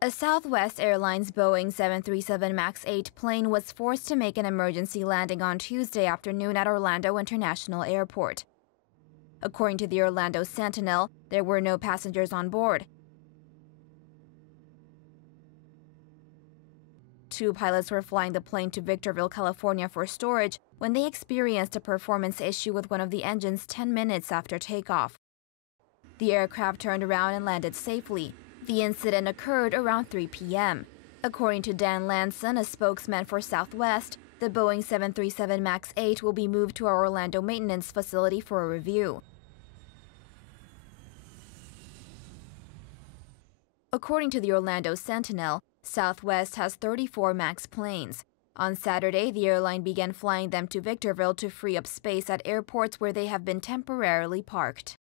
A Southwest Airlines Boeing 737 MAX 8 plane was forced to make an emergency landing on Tuesday afternoon at Orlando International Airport. According to the Orlando Sentinel, there were no passengers on board. Two pilots were flying the plane to Victorville, California for storage when they experienced a performance issue with one of the engines 10 minutes after takeoff. The aircraft turned around and landed safely. The incident occurred around 3 p.m. According to Dan Lanson, a spokesman for Southwest, the Boeing 737 MAX 8 will be moved to our Orlando maintenance facility for a review. According to the Orlando Sentinel, Southwest has 34 MAX planes. On Saturday, the airline began flying them to Victorville to free up space at airports where they have been temporarily parked.